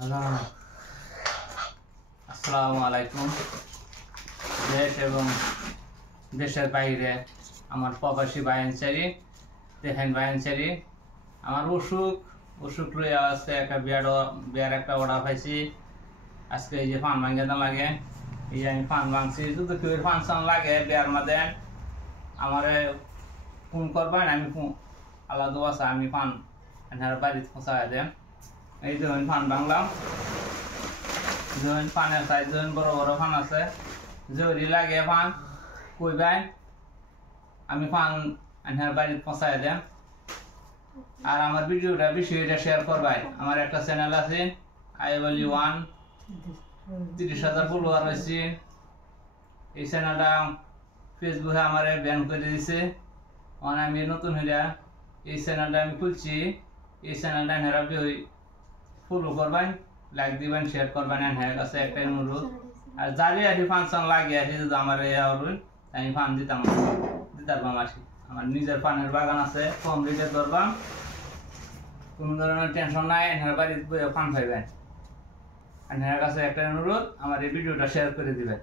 Hello, আসসালামু আলাইকুম। দেশ এবং দেশের বাইরে আমার প্রবাসী ভাইয়ের দেখেন ভাইয়ের আমার অসুখ লইয়া আছে। একটা বিয়ার একটা অর্ডার পাইছি আজকে। এই যে ফান ভাঙ্গে লাগে, এই যে আমি ফান ভাঙছি। যদি কেউ ফাংশন লাগে বিয়ার মধ্যে আমার ফোন করবেন, আমি আলাদা আছে আমি ফান বাড়িতে পৌঁছায় দেন। এই যে ফান ভাঙলাম, ফানের সাইজ বড় বড় ফান আছে। যদি লাগে ফান কইবেন, আমি ফান বাড়িতে পৌঁছায় দেন। আর আমার ভিডিওটা বিষয়টা শেয়ার করবেন। আমার একটা চ্যানেল আছে আইবলি 1, 30,000 ফলোয়ার হয়েছে। এই চ্যানেলটা ফেসবুকে আমার ব্যান করে দিছে। আমি নতুন হইয়া এই চ্যানেলটা আমি খুলছি। এই চ্যানেলটা হেরা ফলো করবেন, লাইক দিবেন, শেয়ার করবেন। হ্যাঁ কাছে একটাই অনুরোধ। আর যারই আর ফাংশন লাগে আসি যদি আমার আমি ফান দিতে পারবাম। আসি আমার নিজের পানের বাগান আছে, কম রেটে ধরবাম, কোনো ধরনের টেনশন নাই। এনার বাড়িতে ফান পাইবেন। এনার কাছে একটা অনুরোধ, আমার এই ভিডিওটা শেয়ার করে দিবেন।